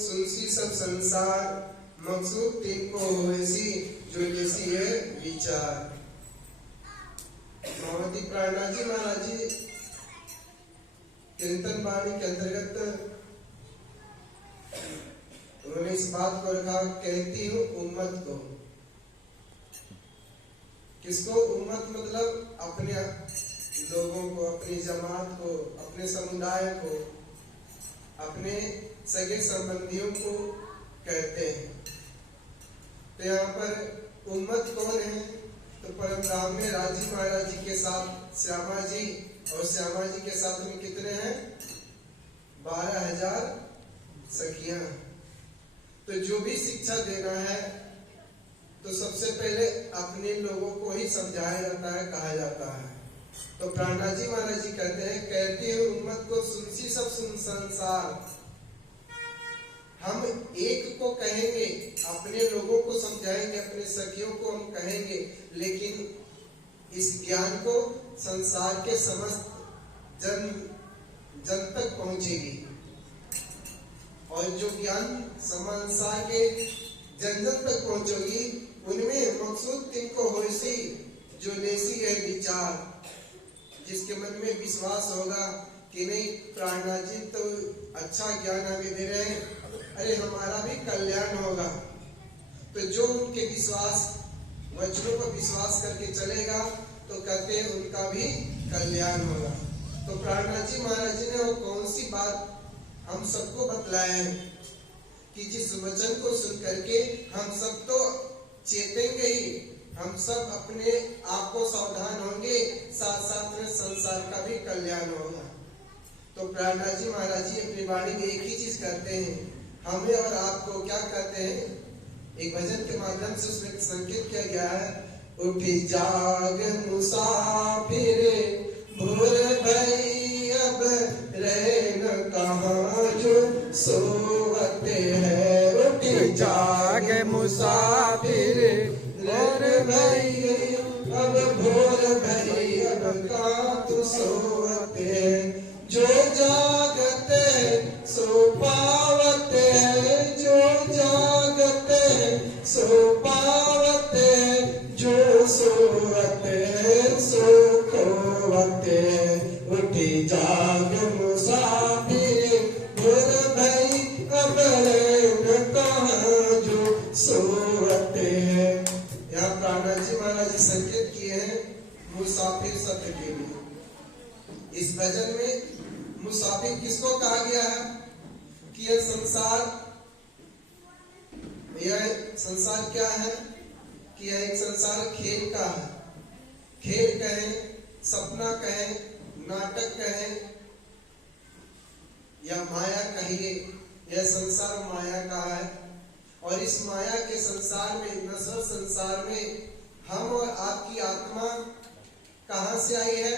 सुनसी सब संसार, मकसूद तिनको होएसी, जो जैसी है विचार। महामती प्राणनाथ जी महाराज जी कीर्तन वाणी के अंतर्गत उन्होंने इस बात को रखा, कहती हूँ उम्मत को। किसको उम्मत? मतलब अपने लोगों को, अपनी जमात को, अपने समुदाय को, अपने सगे संबंधियों को कहते हैं। तो यहाँ पर उम्मत कौन है? तो परम धाम में राजी महाराज जी के साथ श्यामा जी, और श्यामा जी के साथ में कितने हैं? 12,000 सखियां। तो जो भी शिक्षा देना है तो सबसे पहले अपने लोगों को ही समझाया जाता है, कहा जाता है। तो प्राणनाथ जी महाराज जी कहते हैं, कहती है उम्मत को सुनसी सब सुन संसार। हम एक को कहेंगे, अपने लोगों को समझाएंगे, अपने सखियों को हम कहेंगे, लेकिन इस ज्ञान को संसार के समस्त जन तक पहुंचेगी। और जो ज्ञान संसार के जन तक पहुंचेगी, उनमें मकसूद तिनको होएसी, जो लेसी है विचार। जिसके मन में विश्वास होगा कि नहीं, प्राणनाथ जी तो अच्छा ज्ञान हमें दे रहे हैं, अरे हमारा भी कल्याण होगा। तो जो उनके विश्वास वचनों पर विश्वास करके चलेगा, तो कहते हैं उनका भी कल्याण होगा। तो प्राणनाथ जी महाराज जी ने वो कौन सी बात हम सबको बतलाए हैं कि जिस वचन को सुन करके हम सब तो चेतेंगे ही, हम सब अपने आप को सावधान होंगे, साथ साथ में संसार का भी कल्याण होगा। तो प्राणनाथ जी महाराज जी अपनी वाणी में एक ही चीज करते हैं, हमें और आपको क्या कहते हैं? एक भजन के माध्यम से उसमें संकेत किया गया है, उठी जाग मुसाफिर, भोर भई अब रहे न कहाँ जो सोवते हैं। उठी जाग मुसाफिर, भोर भई अब भोर भई अब कहाँ तू सोवते हैं। जो जागते सो पावते, जो जागते सो पावते, जो सोवते सो खोवते। उठी जाग मुसाफिर, भोर भई अब न कहाँ जो सोवते। यहाँ प्राणनाथ जी महाराज जी संकेत किए हैं मुसाफिर सत्य के लिए। इस भजन में मुसाफिर किसको कहा गया है? कि यह संसार क्या है? कि यह एक संसार खेल का है। खेल कहें, सपना कहें, नाटक कहें या माया कहिए, यह संसार माया का है। और इस माया के संसार में, नश्वर संसार में हम और आपकी आत्मा कहां से आई है?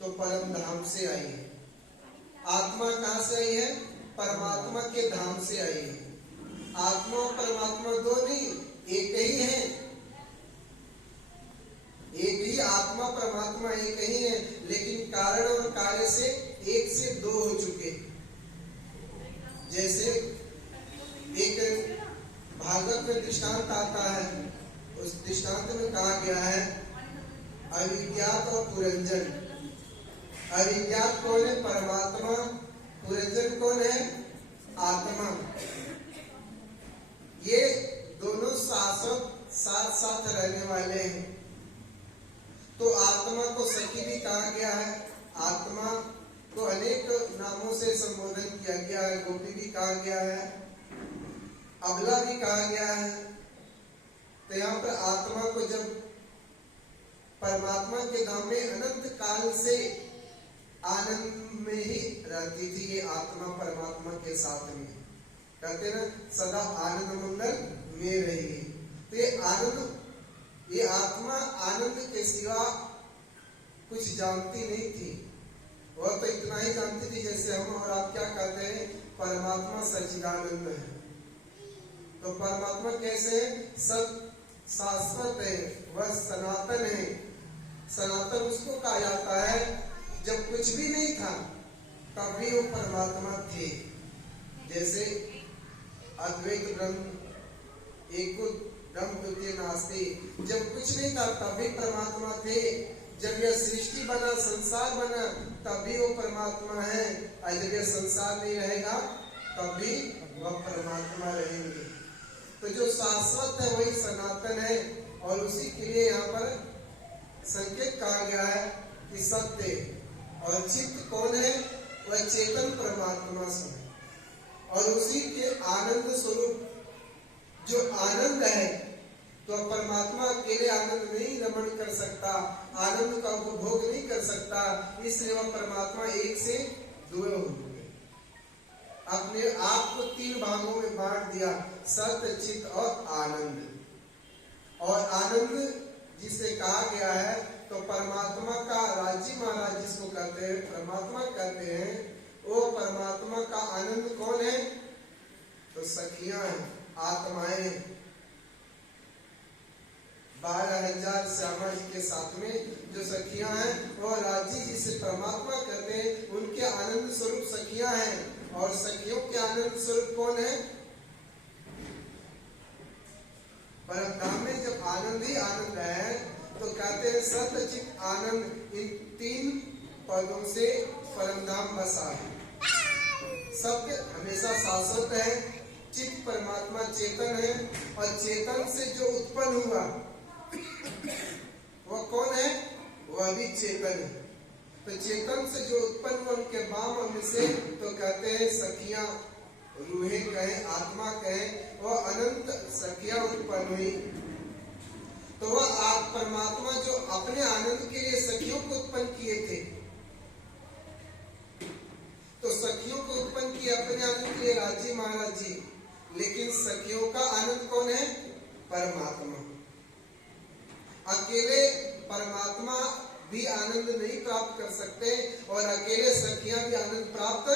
तो परम धाम से आई है। आत्मा कहां से आई है? परमात्मा के धाम से आई है। आत्मा और परमात्मा दो नहीं, एक ही है। एक ही आत्मा परमात्मा एक ही है, लेकिन कारण और कार्य से एक से दो हो चुके। जैसे एक भागवत में दृष्टांत आता है, उस दृष्टांत में कहा गया है अविज्ञात और पुरंजन। अविज्ञात कौन है? परमात्मा। पुरंजन कौन है? आत्मा। ये दोनों शाश्वत साथ साथ रहने वाले हैं। तो आत्मा को सखी भी कहा गया है, आत्मा को अनेक नामों से संबोधन किया गया है। गोपी भी कहा गया है, अबला भी कहा गया है। तो यहाँ पर आत्मा को जब परमात्मा के धाम में अनंत काल से आनंद में ही रहती थी ये आत्मा, परमात्मा के साथ में कहते ना सदा आनंद मंडल में रही। तो ये आनंद, ये आत्मा आनंद के सिवा कुछ जानती नहीं थी। वह तो इतना ही जानती थी जैसे हम और आप क्या कहते हैं, परमात्मा सच्चिदानंद है। तो परमात्मा कैसे है? सब शाश्वत है, वह सनातन है। सनातन उसको कहा जाता है जब कुछ भी नहीं था तब भी वो परमात्मा थे। जैसे अद्वैत ब्रह्म, एको ब्रह्म द्वितीय नास्ति, जब कुछ नहीं था तब भी परमात्मा थे, जब यह सृष्टि बना, संसार बना, तब भी वो परमात्मा है, और जब यह संसार नहीं रहेगा तब भी वह परमात्मा रहेंगे। तो जो शाश्वत है वही सनातन है, और उसी के लिए यहाँ पर संकेत कहा गया है कि सत्य और चित्त कौन है, वह चेतन परमात्मा से, और उसी के आनंद स्वरूप जो आनंद है, तो परमात्मा अकेले आनंद नहीं रमण कर सकता, आनंद का उपभोग नहीं कर सकता, इसलिए वह परमात्मा एक से दो हो गए। अपने आप को तीन भागों में बांट दिया, सत्य, चित्त और आनंद। और आनंद जिसे कहा गया है, तो परमात्मा का राज्य महाराज जिसको कहते हैं, परमात्मा कहते हैं, वो परमात्मा का आनंद कौन है, तो सखियां हैं, आत्माएं। 12,000 श्यामा जी के साथ में जो सखियां हैं, वो राजी जिसे परमात्मा कहते हैं, उनके आनंद स्वरूप सखियां हैं। और सखियों के आनंद स्वरूप कौन है, परमधाम में जब आनंद ही आनंद है, तो कहते हैं सत्य चित्त आनंद, इन तीन पदों से परमधाम बसा है। सत्य हमेशा शाश्वत है, चित्त परमात्मा चेतन है, और चेतन से जो उत्पन्न हुआ वह कौन है, वह भी चेतन है। तो चेतन से जो उत्पन्न हुआ उनके वाम अंग से, तो कहते हैं सखियां, रूहें कहें, आत्मा कहें, वह अनंत सखियां उत्पन्न हुई। तो वह आप परमात्मा जो अपने आनंद के लिए सखियों को उत्पन्न किए थे, तो सखियों को उत्पन्न किए अपने आनंद के लिए राजी महाराज जी, लेकिन सखियों का आनंद कौन है, परमात्मा। अकेले परमात्मा भी आनंद नहीं प्राप्त कर सकते, और अकेले सखियां भी आनंद प्राप्त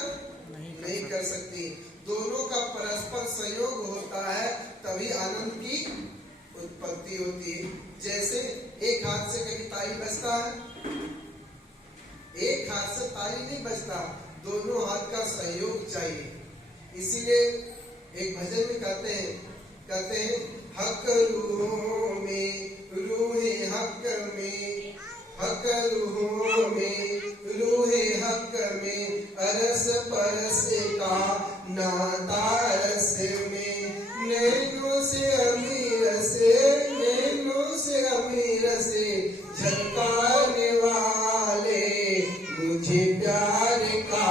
नहीं कर सकती। दोनों का परस्पर सहयोग होता है, तभी आनंद की उत्पत्ति होती है। जैसे एक हाथ से कभी ताली बजता है, एक हाथ से ताली नहीं बजता, दोनों हाथ का सहयोग चाहिए। इसीलिए एक भजन में कहते हैं हक रूहों में, रूहे हक में, हक रूहों में, रूहे हक में, अरस परस का नाता रस में, नैनों से अमीर से, नैनों से अमीर से झलकाने वाले, मुझे प्यार का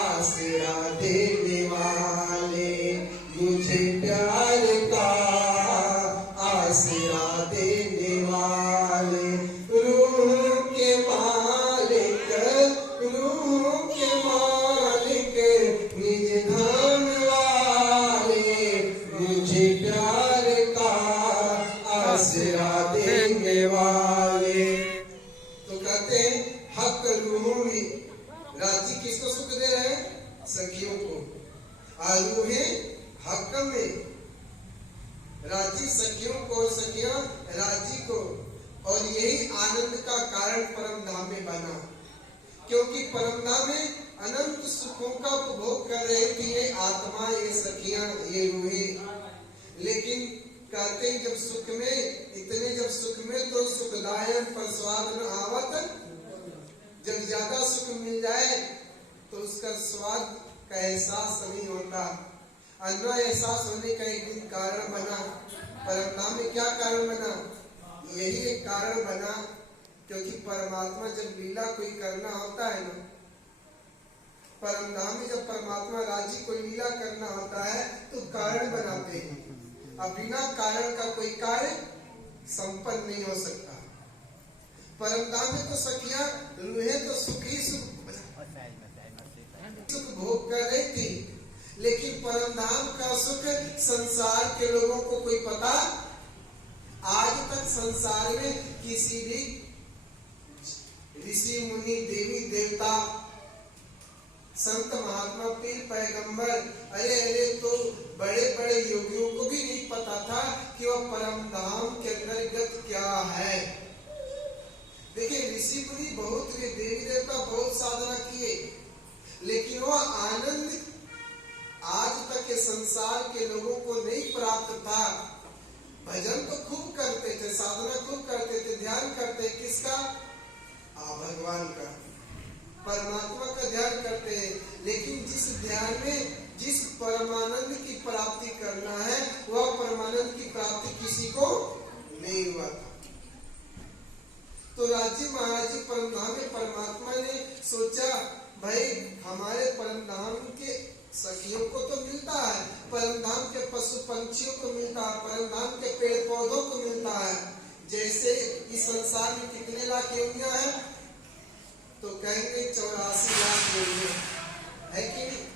आसरा देने वाले, मुझे प्यार का आसरा देने वाले, रूह के मालिक, रूह के मालिक, निज धाम वाले, मुझे प्यार का आसरा देने वाले। तो कहते हैं हक रूहों में, राजी किसको सुख दे रहे हैं, सखियों को, रूहे हक में, राजी सखियों को, सखियां राजी को। और यही आनंद का कारण परमधाम में बना, क्योंकि परमधाम में अनंत सुखों का उपभोग कर रही थी ये आत्मा, ये सखियां, ये रूहें। लेकिन कहते हैं जब सुख में, इतने जब सुख में तो सुखदायक पर स्वाद न आवत, जब ज्यादा सुख मिल जाए तो उसका स्वाद का एहसास नहीं होता। अन्य एहसास होने का एक दिन कारण बना, परमधाम में क्या कारण बना, यही एक कारण बना, क्योंकि परमात्मा जब लीला कोई करना होता है ना, परमधाम में जब परमात्मा राजी को लीला करना होता है तो कारण बनाते हैं। अब बिना कारण का कोई कार्य संपन्न नहीं हो सकता। परमधाम में तो सखियां रूहें तो सुख ही सुख भोग कर रही थी, लेकिन परमधाम का सुख संसार के लोगों को कोई पता, आज तक संसार में किसी भी ऋषि मुनि, देवी देवता, संत महात्मा, पीर पैगंबर, अरे तो बड़े बड़े योगियों को भी नहीं पता था कि वह परमधाम के अंतर्गत क्या है। देखिए ऋषि मुनि बहुत, देवी देवता बहुत साधना किए, लेकिन वह संसार के लोगों को नहीं प्राप्त था। भजन तो खूब करते थे, साधना खूब करते थे, ध्यान करते, किसका? भगवान का, परमात्मा का ध्यान करते हैं। लेकिन जिस ध्यान में जिस परमानंद की प्राप्ति करना है, वह परमानंद की प्राप्ति किसी को नहीं हुआ था। तो राजी महाराज जी परमधाम में परमात्मा ने सोचा, भाई हमारे परमधाम के सखियों को तो मिलता है, परमधाम के पशु पंछियों को मिलता है, परमधाम के पेड़ पौधों को मिलता है। जैसे इस संसार में कितने लाख योनियां हैं? तो कहेंगे 84 लाख योनियां है कि नहीं?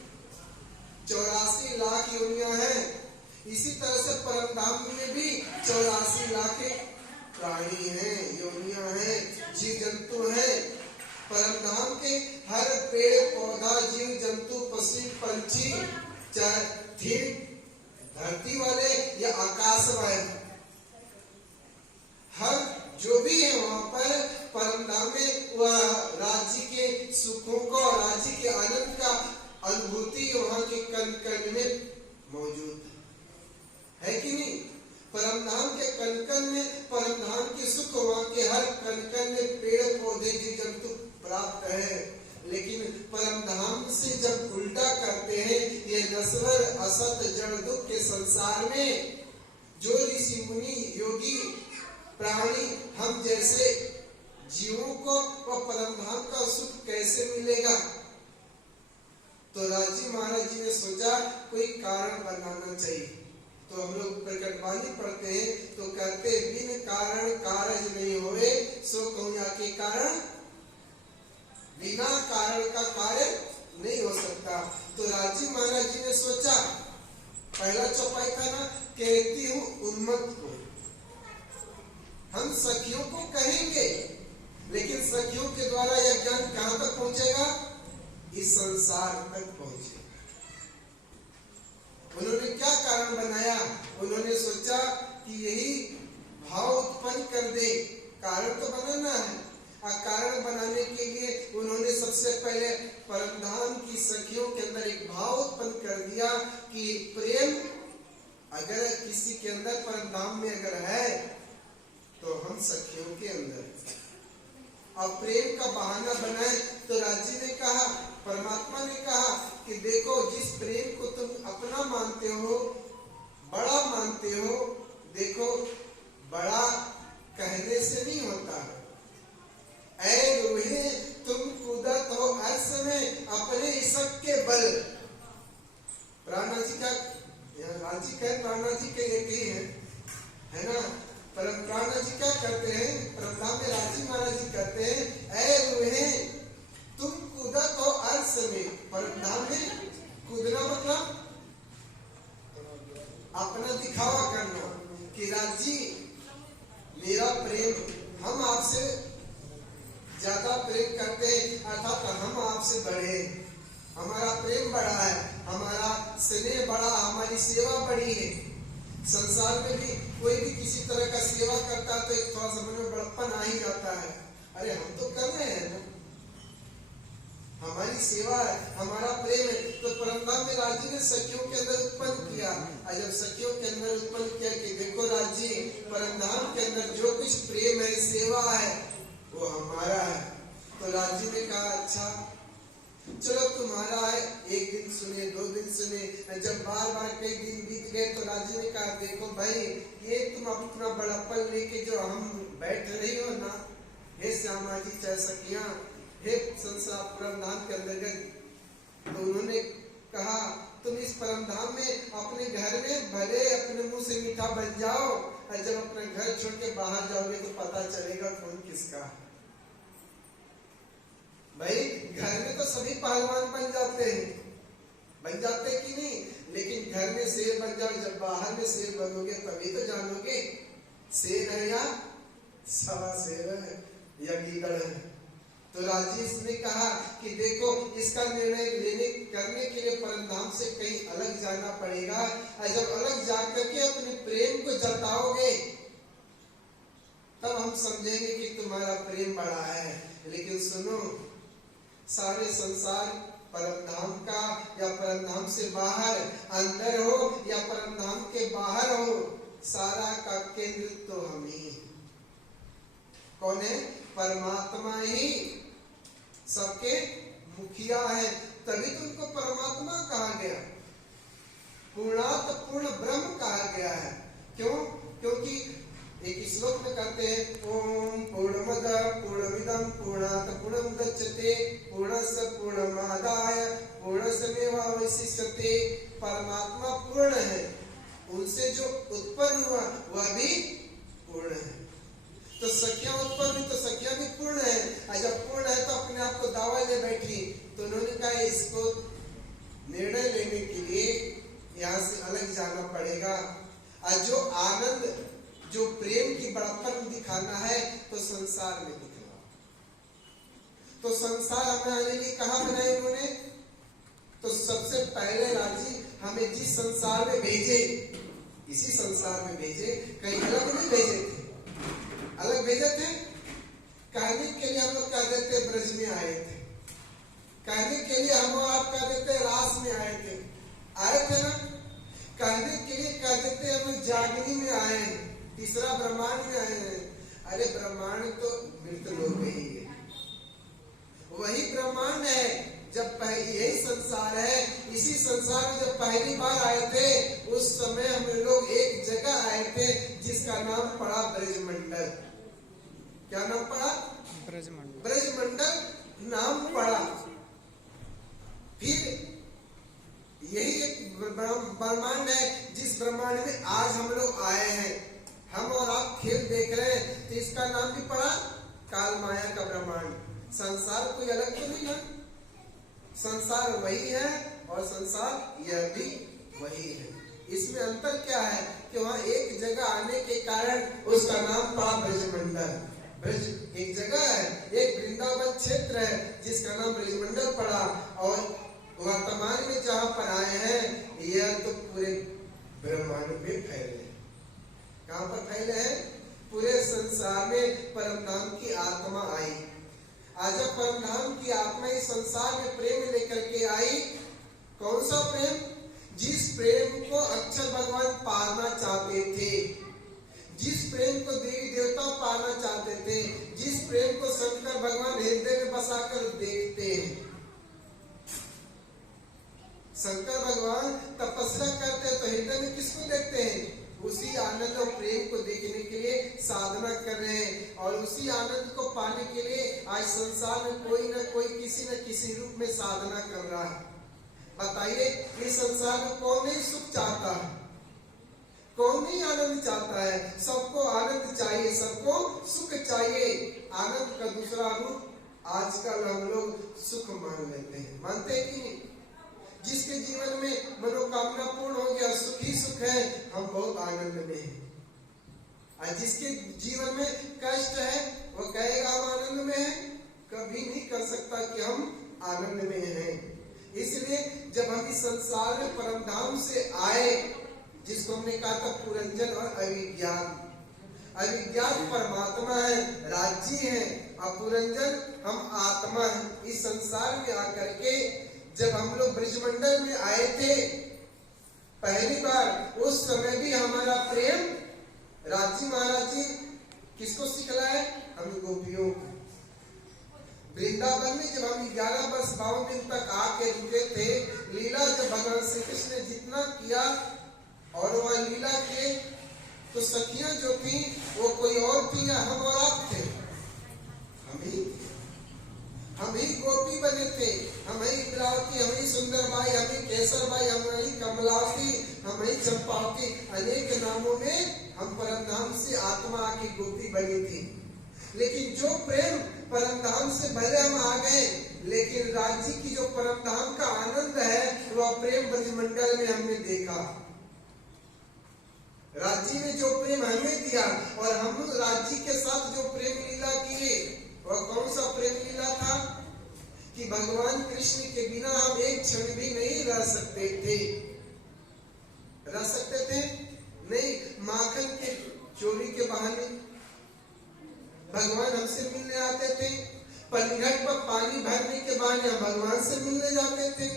84 लाख योनियां हैं। इसी तरह से परमधाम में भी 84 लाख प्राणी हैं, योनियां हैं, जीव जंतु हैं। परमधाम के हर पेड़ पौधा, जीव जंतु, पशु पंछी, चाहे धरती वाले या आकाश वाले, हर जो भी है वहां पर परमधाम में वह राज्य के सुखों को, राज्य के आनंद का अनुभूति वहां के कण कण में मौजूद है कि नहीं? परमधाम के कण कण में परमधाम के सुख, वहां के हर कण कण में पेड़ पौधे, जीव जंतु प्राप्त है। लेकिन परमधाम से जब उल्टा करते हैं, ये नश्वर असत जड़ दुख के संसार में जो ऋषि मुनि योगी प्राणी हम जैसे जीवों को वह परमधाम का सुख कैसे मिलेगा? तो राजी महाराज जी ने सोचा कोई कारण बनाना चाहिए। तो हम लोग प्रकटवाणी पढ़ते हैं तो कहते, बिन कारण कारज नहीं होए, सो कहूँ के कारण, बिना कारण का कार्य नहीं हो सकता। तो राजी महाराज जी ने सोचा, पहला चौपाई था ना, कहती हूँ उन्मत्त को, हम सखियों को कहेंगे, लेकिन सखियों के द्वारा यह ज्ञान कहां तक पहुंचेगा? इस संसार तक पहुंचेगा। उन्होंने क्या कारण बनाया? उन्होंने सोचा कि यही भाव उत्पन्न कर दे, कारण तो बनाना है। और कारण बनाने के लिए उन्होंने सबसे पहले परमधाम की सखियों के अंदर एक भाव उत्पन्न कर दिया कि प्रेम अगर किसी के अंदर परमधाम में अगर है तो हम सखियों के अंदर। अब प्रेम का बहाना बनाए तो राजी ने कहा, परमात्मा ने कहा कि देखो, जिस प्रेम को तुम अपना मानते हो, बड़ा मानते हो, देखो बड़ा कहने से नहीं होता। ऐ रूहे तुम कूदत हो अर्श में अपने इशक के बल। प्राणा जी का राजी कह, प्राणा जी के एक ही है ना? परम प्राणा जी क्या करते हैं? परमधाम में राजी महाराज जी कहते हैं, ऐ रूहे तुम कूदत हो अर्श में। परमधाम में कूदना मतलब अपना दिखावा करना कि राजी मेरा प्रेम, हम आपसे ज्यादा प्रेम करते हैं, अर्थात हम आपसे बढ़े, हमारा प्रेम बड़ा है, हमारा स्नेह बड़ा, हमारी सेवा बड़ी है। संसार में भी कोई भी किसी तरह का सेवा करता है तो एक थोड़ा सा मन में बड़प्पन आ ही जाता है, अरे हम तो कर रहे हैं ना, हमारी सेवा है, हमारा प्रेम है। तो परमधाम में राजी ने सखियों के अंदर उत्पन्न किया। और जब सखियों के अंदर उत्पन्न किया कि देखो राजी, परमधाम के अंदर जो कुछ प्रेम है, सेवा है, वो हमारा है। तो राजी ने कहा, अच्छा चलो तुम्हारा है, एक दिन सुने, 2 दिन सुने, जब बार बार कई दिन बीत गए तो राजी ने कहा, देखो भाई, ये तुम अपना बड़प्पन लेके जो हम बैठ रही हो ना, हे श्यामा जी, चाहे सखियां, हे संसार परमधाम के अंतर्गत। तो उन्होंने कहा, तुम इस परमधाम में अपने घर में भले अपने मुंह से मीठा बन जाओ, और जब अपने घर छोड़ के बाहर जाओगे तो पता चलेगा कौन किसका। भाई घर में तो सभी पहलवान बन जाते कि नहीं? लेकिन घर में शेर बन जाओ, जब बाहर में शेर बनोगे तभी तो जानोगे शेर है या सवा शेर है या गीदड़ है। तो राजेश ने कहा कि देखो, इसका निर्णय करने के लिए परमधाम से कहीं अलग जाना पड़ेगा, और जब अलग जाकर के अपने प्रेम को जताओगे तब हम समझेंगे कि तुम्हारा प्रेम बड़ा है। लेकिन सुनो, सारे संसार परमधाम का या परमधाम से बाहर, अंदर हो या परमधाम के बाहर हो, सारा का केंद्र तो हम ही हैं। कौन है? परमात्मा ही सबके मुखिया है, तभी तो उनको परमात्मा कहा गया, पूर्णात पूर्ण ब्रह्म कहा गया है। क्यों? क्योंकि एक श्लोक में कहते हैं ओम पूर्णमद पूर्णमिदं पूर्णात पूर्णमुदच्यते पूर्णस्य पूर्णमादाय पूर्णमेवावशिष्यते। परमात्मा पूर्ण है, उनसे जो उत्पन्न हुआ वह भी पूर्ण है। तो सखियां उत्पन्न हुई तो सखियां भी पूर्ण है। जब पूर्ण है तो अपने आप को दावा ले बैठी, तो उन्होंने कहा इसको निर्णय लेने के लिए यहाँ से अलग जाना पड़ेगा। और जो आनंद, जो प्रेम की बड़प्पन दिखाना है तो संसार में दिखला। तो संसार हमें आने लिए कहाँ बनाए उन्होंने? तो सबसे पहले राजी हमें जिस संसार में भेजे, इसी संसार में भेजे, कहीं अलग नहीं भेजे थे। अलग भेजे थे कहने के लिए हम लोग कह देते ब्रज में आए थे, कहने के लिए हम आप कह देते रास में आए थे ना, कहने के लिए कह देते हम जागनी में आए हैं, तीसरा ब्रह्मांड में आए हैं। अरे ब्रह्मांड तो मृत लोग ही है, वही ब्रह्मांड है। जब यही संसार है, इसी संसार में जब पहली बार आए थे उस समय हम लोग एक जगह आए थे जिसका नाम पड़ा ब्रजमंडल। क्या नाम पड़ा? ब्रजमंडल। ब्रजमंडल नाम पड़ा। फिर यही एक ब्रह्मांड है जिस ब्रह्मांड में आज हम लोग आए हैं, हम और आप खेल देख रहे हैं, तो इसका नाम भी पड़ा काल माया का ब्रह्मांड। संसार कोई अलग तो नहीं है, संसार वही है और संसार यह भी वही है। इसमें अंतर क्या है कि वहाँ एक जगह आने के कारण उसका नाम पड़ा ब्रजमंडल। ब्रज एक जगह है, एक वृंदावन क्षेत्र है जिसका नाम ब्रजमंडल पड़ा। और वर्तमान में जहाँ पर आए हैं यह तो पूरे ब्रह्मांड में फैले। कहाँ पर फैले हैं? पूरे संसार में परमधाम की आत्मा आई। आज जब परमधाम की आत्मा इस संसार में प्रेम लेकर के आई, कौन सा प्रेम? जिस प्रेम को अक्षर भगवान पाना चाहते थे, जिस प्रेम को देवी देवता पाना चाहते थे, जिस प्रेम को शंकर भगवान हृदय में बसाकर देखते हैं। शंकर भगवान तपस्या करते हैं तो हृदय में किसको देखते हैं? उसी आनंद और प्रेम को देखने के लिए साधना कर रहे हैं। और उसी आनंद को पाने के लिए आज संसार में कोई न कोई किसी न किसी रूप में साधना कर रहा है। बताइए इस संसार में कौन नहीं सुख चाहता है? कौन नहीं आनंद चाहता है? सबको आनंद चाहिए, सबको सुख चाहिए। आनंद का दूसरा रूप आजकल हम लोग सुख मान लेते हैं। मानते हैं कि नहीं? जिसके जीवन में मनोकामना पूर्ण हो गया, सुख ही सुख है, हम बहुत आनंद में हैं। और जिसके जीवन में कष्ट है वो कहेगा हम आनंद में हैं, कभी नहीं कर सकता कि हम आनंद में हैं। इसलिए जब हम इस संसार में परमधाम से आए, जिसको हमने कहा था पुरंजन और अविज्ञान, अविज्ञान परमात्मा है, राज्य है, और पुरंजन हम आत्मा है। इस संसार में आकर के जब हम लोग ब्रजमंडल में आए थे पहली बार, उस समय भी हमारा प्रेम राजी महाराज जी किसको सिखलाए? हम गोपियों को। वृंदावन में जब हम 11 वर्ष 52 दिन तक आके रुके थे, लीला जब भगवान श्री कृष्ण ने जितना किया और वह लीला के, तो सखियां जो थी वो कोई और थी या हम और आप थे? हम ही गोपी बने थे, हम ही इंद्रावती, हम ही सुंदर बाई, हम ही केसर बाई, हम ही कमलावती, हम ही चंपावती, अनेक नामों में हम परमधाम से आत्मा की गोपी बनी थी। लेकिन जो प्रेम परमधाम से भले हम आ गए, लेकिन राज्य की जो परमधाम का आनंद है वह प्रेम ब्रजमंडल में हमने देखा। राज्य ने जो प्रेम हमें दिया और हम राज्य के साथ जो प्रेम लीला किए, वह कौन सा प्रेम लीला था कि भगवान कृष्ण के बिना हम एक क्षण भी नहीं रह सकते थे। रह सकते थे नहीं, माखन के चोरी के बहाने भगवान हमसे मिलने आते थे, पनघट पर पानी भरने के बहाने हम भगवान से मिलने जाते थे।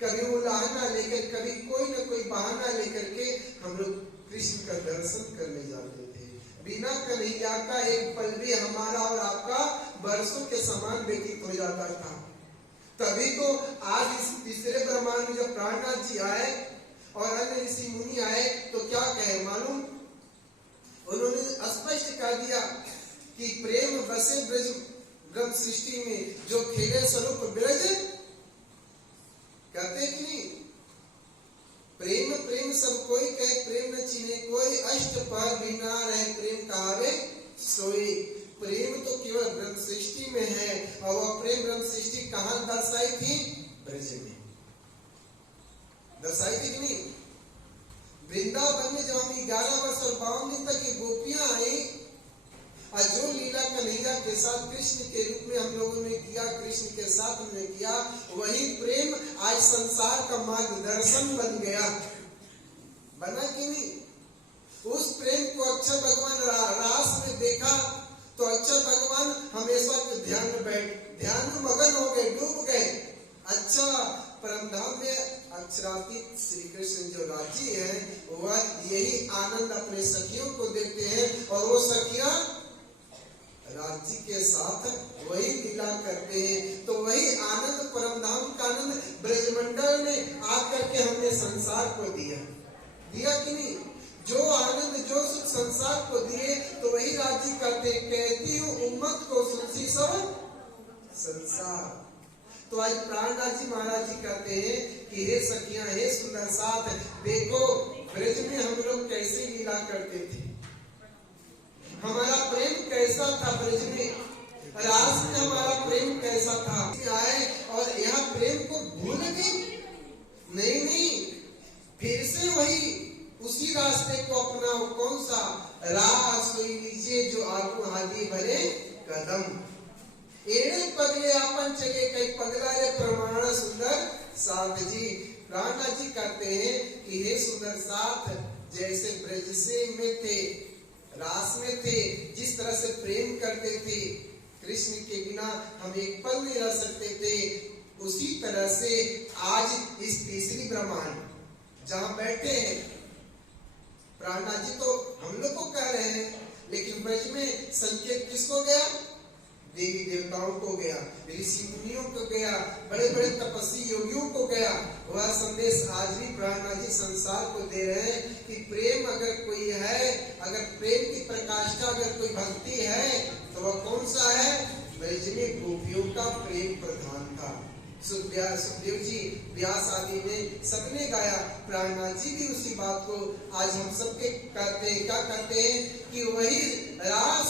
कभी उलाहना लेकर, कभी कोई न कोई बहाना लेकर के हम लोग कृष्ण का दर्शन करने जाते थे। बिना कन्हैया का एक पल भी हमारा और आपका वर्षों के समान व्यतीत हो जाता था। तभी तो आज इस तीसरे ब्रह्मांड में जब प्राणनाथ जी आए और अन्य ऋषि मुनि आए तो क्या कहे मालूम? उन्होंने स्पष्ट कह दिया कि प्रेम बसे ब्रज ब्रह्म सृष्टि में, जो खेले स्वरूप ब्रज, कहते कि नहीं? प्रेम प्रेम सब कोई कहे, प्रेम न चीने कोई, अष्ट पर बिना रहे प्रेम कहावे सोई। प्रेम तो केवल ब्रह्म सृष्टि में है, और वह प्रेम ब्रह्म सृष्टि कहाँ दर्शाई थी? ब्रज में दर्शाई थी कि नहीं? वृंदावन में जब हम 11 वर्ष और 52 दिन तक ये गोपियां आई, और जो लीला कन्हैया के साथ कृष्ण के रूप में हम लोगों ने किया, कृष्ण के साथ हमने किया, वही प्रेम आज संसार का मार्गदर्शन बन गया। बना कि नहीं? उस प्रेम को अक्षर भगवान रास में देखा तो अक्षर भगवान हमेशा ध्यान में मगन हो गए, डूब गए। अच्छा, परम धाम में अक्षरातीत श्री कृष्ण जो राजी है, वह यही आनंद अपने सखियों को देते हैं, और वो सखियां राज्य के साथ वही लीला करते हैं। तो वही आनंद, परम धाम का आनंद ब्रजमंडल में आकर के हमने संसार को दिया कि नहीं? जो आनंद, जो सुख संसार को दिए, तो वही राज्य करते। कहती हूँ उम्मत को सुनसी सब संसार। तो आज प्राणनाथ जी महाराज जी कहते हैं कि हे सखियां, हे सुंदर साथ, देखो ब्रज में हम लोग कैसे लीला करते थे, हमारा प्रेम कैसा था ब्रज में, रास में हमारा प्रेम कैसा था। आए और यहाँ प्रेम को भूल गए? नहीं, फिर से वही उसी रास्ते को अपनाओ। कौन सा? रास सोई लीजिए जो आगू हाथी भरे कदम। एड़े पगले आपन चले, कई पगला रे प्रमाण सुंदर साथ जी। प्राणनाथ जी कहते हैं कि हे सुंदर साथ, जैसे ब्रज से में थे, रास में थे, जिस तरह से प्रेम करते थे, कृष्ण के बिना हम एक पल नहीं रह सकते थे, उसी तरह से आज इस तीसरी ब्रह्मांड जहां बैठे हैं, प्राणनाथ जी तो हम लोग को कह रहे हैं, लेकिन ब्रज में संकेत किसको गया? देवी देवताओं को गया, ऋषि मुनियों को गया, बड़े बड़े तपस्वी योगियों को गया। वह संदेश आज भी प्राणनाथ जी संसार को दे रहे हैं कि प्रेम अगर कोई है, अगर प्रेम की प्रकाष्ठा, अगर कोई भक्ति है, तो वह कौन सा है? ब्रज में गोपियों का प्रेम प्रधान था। सुखदेव जी, व्यास आदि ने सबने गाया, प्राणनाथ जी भी उसी बात को आज हम सबके करते हैं। क्या करते हैं कि वही रास